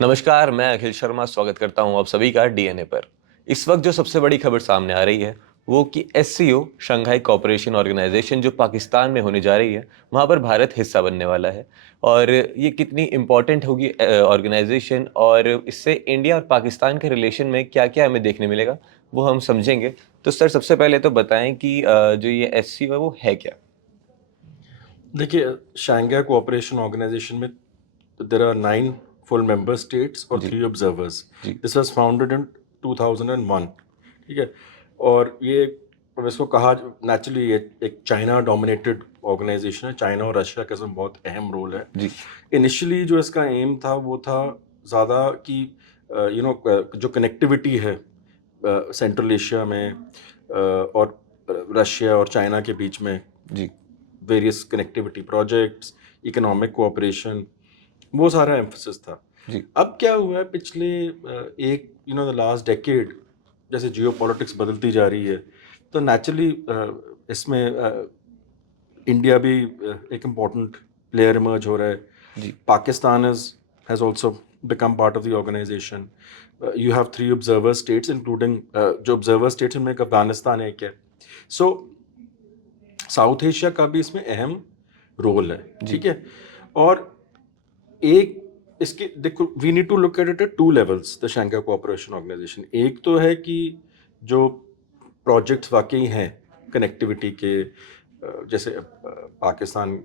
नमस्कार, मैं अखिल शर्मा स्वागत करता हूं आप सभी का डीएनए पर। इस वक्त जो सबसे बड़ी खबर सामने आ रही है वो कि एससीओ शंघाई कोऑपरेशन ऑर्गेनाइजेशन जो पाकिस्तान में होने जा रही है, वहां पर भारत हिस्सा बनने वाला है। और ये कितनी इम्पोर्टेंट होगी ऑर्गेनाइजेशन, और इससे इंडिया और पाकिस्तान के रिलेशन में क्या क्या हमें देखने मिलेगा वो हम समझेंगे। तो सर, सबसे पहले तो बताएं कि जो ये एससीओ है वो है क्या। देखिए, शांघाई कोऑपरेशन ऑर्गेनाइजेशन में there are 9 full member states और जी 3 ऑब्जर्वर्स। जी दिस वाज फाउंडेड इन 2001। ठीक है। और ये, अब इसको कहा, नेचुरली ये एक चाइना डोमिनेटेड ऑर्गेनाइजेशन है। चाइना और रशिया का इसमें बहुत अहम रोल है। जी इनिशियली जो इसका एम था वो था ज़्यादा कि जो कनेक्टिविटी है सेंट्रल एशिया में और रशिया और चाइना के बीच में, जी various connectivity projects, economic cooperation, वो सारा एम्फोसिस था। जी अब क्या हुआ है पिछले एक द लास्ट डेकेड, जैसे जियो पॉलिटिक्स बदलती जा रही है, तो नेचुरली इसमें इंडिया भी एक इम्पॉर्टेंट प्लेयर इमर्ज हो रहा है। जी Pakistan has also become part of the organization. You have 3 observer states, including जो observer states उनमें एक अफगानिस्तान है, क्या। सो साउथ एशिया का भी इसमें अहम रोल है। जी ठीक है। और एक इसके देखो, we need to look at it at 2 levels, the Shanghai cooperation organisation. एक तो है कि जो प्रोजेक्ट्स वाकई हैं कनेक्टिविटी के, जैसे Pakistan,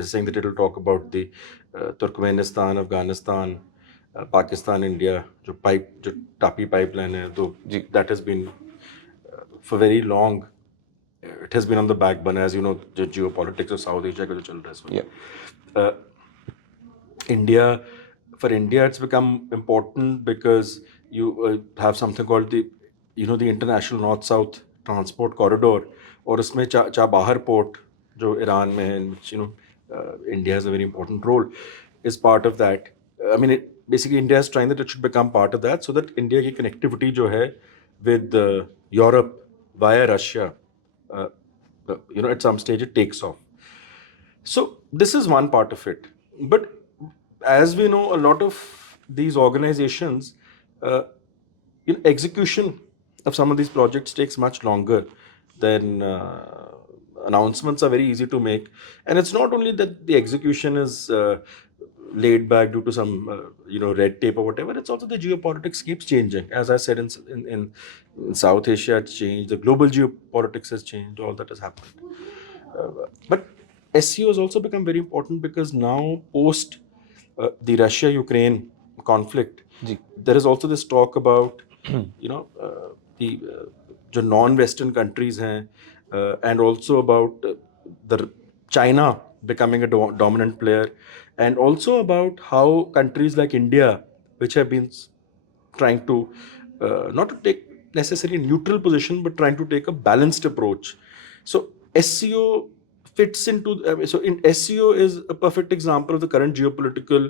saying that it will talk about the Turkmenistan, Afghanistan, Pakistan India जो टापी पाइपलाइन है, तो जी that has been for very long, it has been on the back burner, as you know, जो जियो पॉलिटिक्स और साउथ एशिया का जो चल रहा है इस या वक्त। India, for India, it's become important because you have something called the international north-south transport corridor, और उसमें चाबहार पोर्ट जो ईरान में है, in which India has a very important role, is part of that. I mean, basically India is trying that it should become part of that, so that India की connectivity जो है with Europe via Russia, uh, at some stage it takes off. So this is one part of it. But as we know, a lot of these organizations, uh, execution of some of these projects takes much longer than announcements are very easy to make. And it's not only that the execution is laid back due to some red tape or whatever. It's also the geopolitics keeps changing. As I said, in South Asia it's changed, the global geopolitics has changed, all that has happened. But SEO has also become very important because now, post the Russia-Ukraine conflict, ji there is also this talk about, the जो non-Western countries हैं, and also about the China becoming a dominant player, and also about how countries like India, which have been trying to not to take necessarily a neutral position, but trying to take a balanced approach. So SCO fits into, so in SCO is a perfect example of the current geopolitical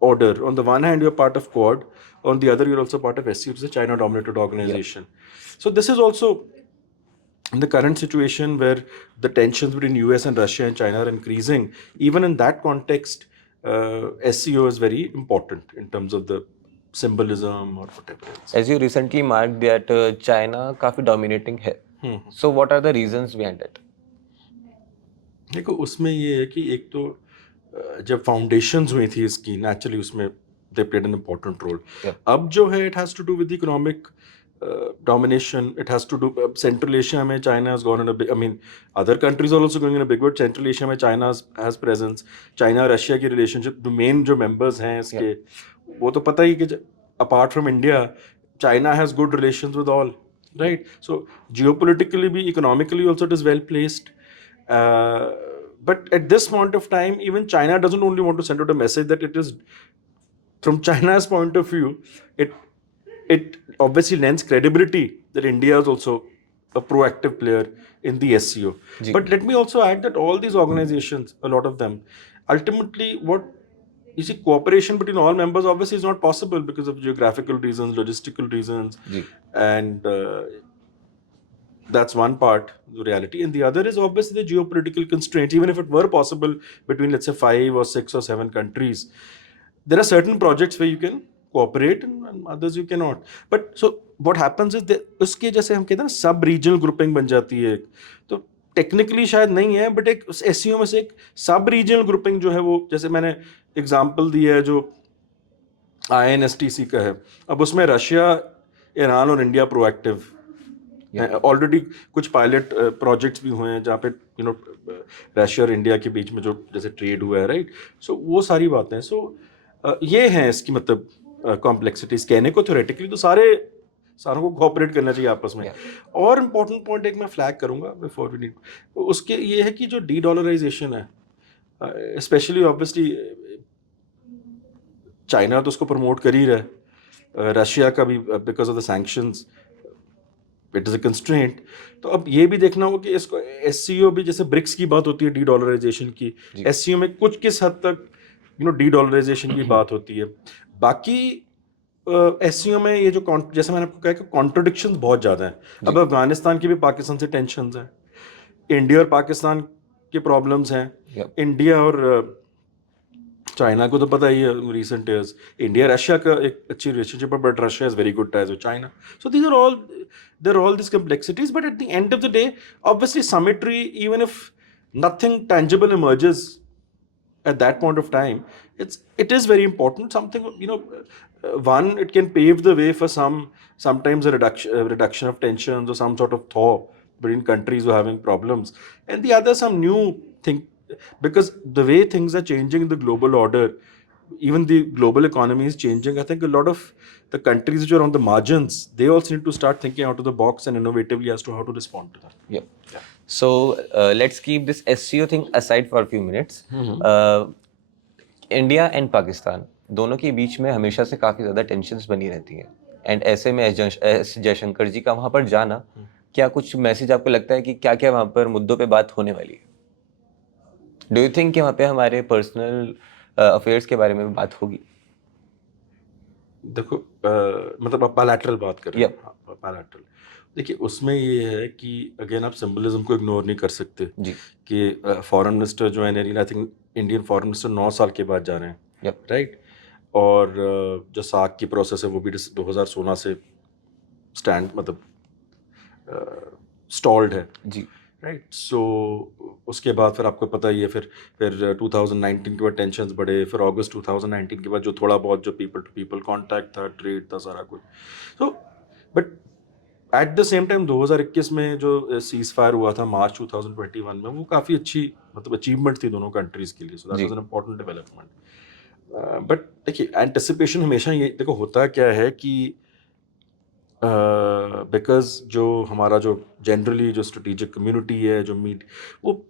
order. On the one hand, you're part of Quad. On the other, you're also part of SCO, which is a China-dominated या organization. So this is also in the current situation where the tensions between US and Russia and China are increasing. Even in that context, SCO is very important in terms of the symbolism or whatever else. As you recently marked that China काफी dominating है, so what are the reasons behind it? देखो, उसमें ये है कि एक तो जब फाउंडेशंस हुई थी इसकी, नेचुरली उसमें they played an important role. Yeah. अब जो है, it has to do with economic domination. It has to do Central Asia में China has gone in a big, I mean, other countries are also going in a big way. Central Asia में China has presence. China Russia की relationship, the main जो members हैं इसके, वो तो पता ही कि apart from India, China has good relations with all, right? So geopolitically भी, economically also it is well placed. Uh, but at this point of time, even China doesn't only want to send out a message that it is, from China's point of view, it obviously lends credibility that India is also a proactive player in the SCO. Ji But let me also add that all these organizations, a lot of them, ultimately, what you see, cooperation between all members obviously is not possible because of geographical reasons, logistical reasons, ji and that's one part, the reality. And the other is obviously the geopolitical constraints. Even if it were possible between, let's say, 5 or 6 or 7 countries, there are certain projects where you can cooperate and others you cannot. But so what happens is that उसके जैसे हम कहते हैं ना सब regional grouping बन जाती है, तो टेक्निकली शायद नहीं है बट एक एससीओ में से एक सब रीजनल ग्रुपिंग जो है वो, जैसे मैंने एग्जांपल दिया है जो INSTC का है, अब उसमें रशिया, ईरान और इंडिया प्रोएक्टिव ऑलरेडी कुछ पायलट प्रोजेक्ट्स भी हुए हैं जहाँ पे रशिया और इंडिया के बीच में जो जैसे ट्रेड हुआ है, राइट. सो वो सारी बातें, सो ये हैं इसकी मतलब कॉम्प्लेक्सिटीज. कहने को थ्योरेटिकली तो सारों को कोऑपरेट करना चाहिए आपस में. और इम्पोर्टेंट पॉइंट एक मैं फ्लैग करूंगा बिफोर वी नीड, उसके ये है कि जो डी डॉलराइजेशन है, स्पेशली ऑब्वियसली चाइना तो उसको प्रमोट कर ही रहा है, रशिया का भी because of the sanctions it is a constraint. तो अब ये भी देखना होगा कि इसको एससीओ भी, जैसे ब्रिक्स की बात होती है डी डॉलराइजेशन की, एससीओ में कुछ किस हद तक डी डॉलराइजेशन की बात होती है. बाकी एससीओ में ये जो जैसे मैंने आपको कहा कि कॉन्ट्रडिक्शंस बहुत ज़्यादा हैं. अब अफगानिस्तान की भी पाकिस्तान से टेंशंस हैं, इंडिया और पाकिस्तान के प्रॉब्लम्स हैं, इंडिया और चाइना को तो पता ही है रिसेंट ईयर्स, इंडिया रशिया का एक अच्छी रिलेशनशिप है but Russia is very good ties with China. So these are all this complexities, but at the end of the day obviously summitry, even if nothing tangible emerges at that point of time, it is very important. Something, one, it can pave the way for sometimes a reduction of tensions or some sort of thaw between countries who are having problems, and the other some new thing, because the way things are changing in the global order, even the global economy is changing. I think a lot of the countries which are on the margins, they also need to start thinking out of the box and innovatively as to how to respond to that. Yeah. So let's keep this SCO thing aside for a few minutes. India and Pakistan दोनों के बीच में हमेशा से काफ़ी ज़्यादा tensions बनी रहती हैं, एंड ऐसे में एस जयशंकर जी का वहाँ पर जाना, क्या कुछ मैसेज आपको लगता है कि क्या क्या वहाँ पर मुद्दों पे बात होने वाली है? डू यू थिंक कि वहाँ पे हमारे पर्सनल अफेयर्स के बारे में भी बात होगी? देखो मतलब आप बायलैटरल बात कर रहे हैं. हाँ, बायलैटरल. देखिए उसमें ये है कि अगेन आप सिंबलिज्म को इग्नोर नहीं कर सकते जी, कि फॉरेन मिनिस्टर जो है, I think Indian foreign minister 9 साल के बाद जा रहे हैं, राइट. और जो साक की प्रोसेस है वो भी 2016 से स्टॉल्ड है जी, राइट. सो उसके बाद फिर आपको पता ही है, फिर 2019 के बाद टेंशन्स बढ़े, फिर अगस्त 2019 के बाद जो थोड़ा बहुत जो पीपल टू पीपल कांटेक्ट था, ट्रेड था, सारा कुछ. So but at the same time 2021 में जो सीज फायर हुआ था मार्च 2021 में, वो काफ़ी अच्छी मतलब अचीवमेंट थी दोनों कंट्रीज़ के लिए. So that was an important development. But देखिए एंटिसिपेशन हमेशा ये देखो होता क्या है कि बिकॉज जो हमारा जो जनरली जो स्ट्रेटेजिक कम्युनिटी है, जो मीट, वो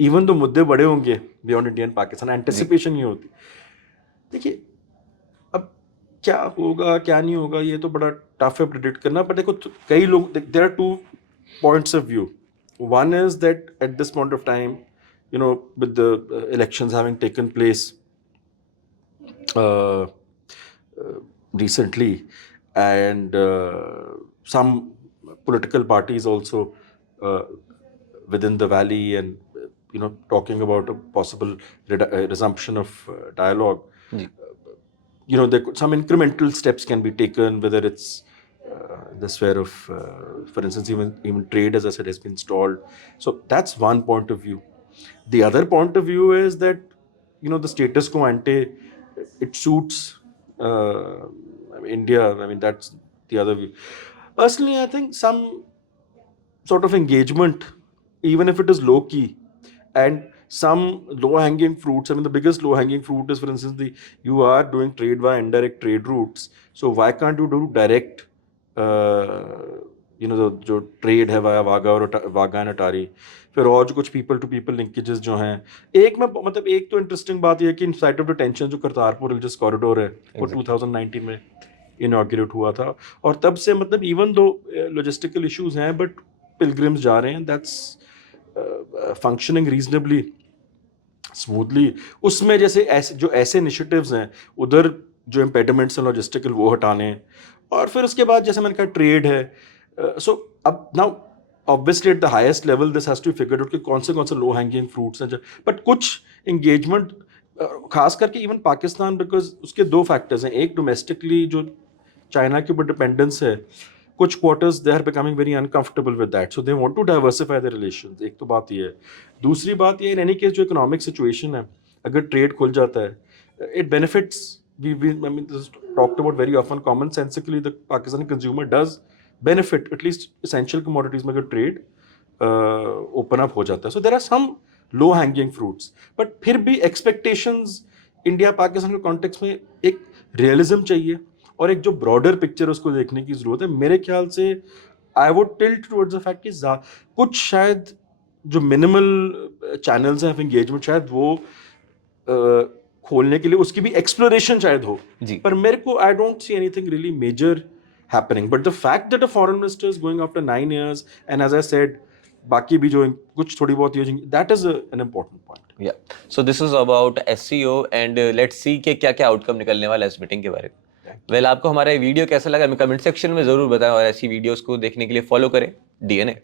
इवन तो मुद्दे बड़े होंगे beyond India and Pakistan, anticipation ये होती. देखिए अब क्या होगा क्या नहीं होगा ये तो बड़ा टफ है प्रेडिक्ट करना. पर देखो कई लोग, there are two points of view. One is that at this point of time, with the elections having taken place recently, and some political parties also within the valley, and talking about a possible resumption of dialogue. Some incremental steps can be taken, whether it's the sphere of for instance even trade, as I said, has been stalled. So that's one point of view. The other point of view is that the status quo ante, it suits India. I mean, that's the other view. Personally, I think some sort of engagement, even if it is low key, and some low-hanging fruits. I mean, the biggest low-hanging fruit is, for instance, you are doing trade via indirect trade routes. So why can't you do direct, जो trade है via Wagah and अटारी, फिर और जो कुछ people to people linkages जो हैं. एक तो इंटरेस्टिंग बात यह है कि इन साइड ऑफ द टेंशन जो करतारपुर रिलीजियस कॉरिडोर है वो 2019 में इनॉग्रेट हुआ था, और तब से इवन दो लॉजिस्टिकल इश्यूज हैं बट पिलग्रिम्स जा रहे हैं. That's functioning reasonably smoothly. उसमें जैसे ऐसे इनिशिएटिव्स हैं, उधर जो इम्पेडिमेंट्स हैं लॉजिस्टिकल वो हटाने, और फिर उसके बाद जैसे मैंने कहा ट्रेड है. सो अब now obviously at the highest level this has to be figured out कि कौन से लो हैंगिंग फ्रूट्स हैं. बट कुछ एंगेजमेंट खास करके इवन पाकिस्तान, बिकॉज उसके दो फैक्टर्स हैं. एक डोमेस्टिकली जो चाइना के ऊपर डिपेंडेंस है, कुछ quarters they are becoming very uncomfortable with that, so they want to diversify the relations. एक तो बात ये है. दूसरी बात ये, इन एनी केस जो इकोनॉमिक सिचुएशन है, अगर ट्रेड खुल जाता है, it benefits. we I mean, this is talked about very often. Common sensically, the Pakistani consumer does benefit, at least essential commodities में अगर trade open up हो जाता है. So there are some low hanging fruits, but फिर भी expectations India Pakistan के context में एक रियलिज्म चाहिए और एक जो ब्रॉडर पिक्चर उसको देखने की जरूरत है. मेरे ख्याल से I would tilt towards the fact कि कुछ शायद जो मिनिमल चैनल्स हैं ऑफ एंगेजमेंट, शायद वो खोलने के लिए उसकी भी एक्सप्लोरेशन शायद हो. पर मेरे को I don't see anything really major happening. But the fact that a foreign minister is going after 9 years, and as I said, बाकी भी जो कुछ थोड़ी बहुत using, that is an important point. या so this is about SCO and let's see कि क्या क्या आउटकम निकलने वाला है इस मीटिंग के बारे में. वेल, आपको हमारा ये वीडियो कैसा लगा हमें कमेंट सेक्शन में जरूर बताएं और ऐसी वीडियोस को देखने के लिए फॉलो करें डीएनए.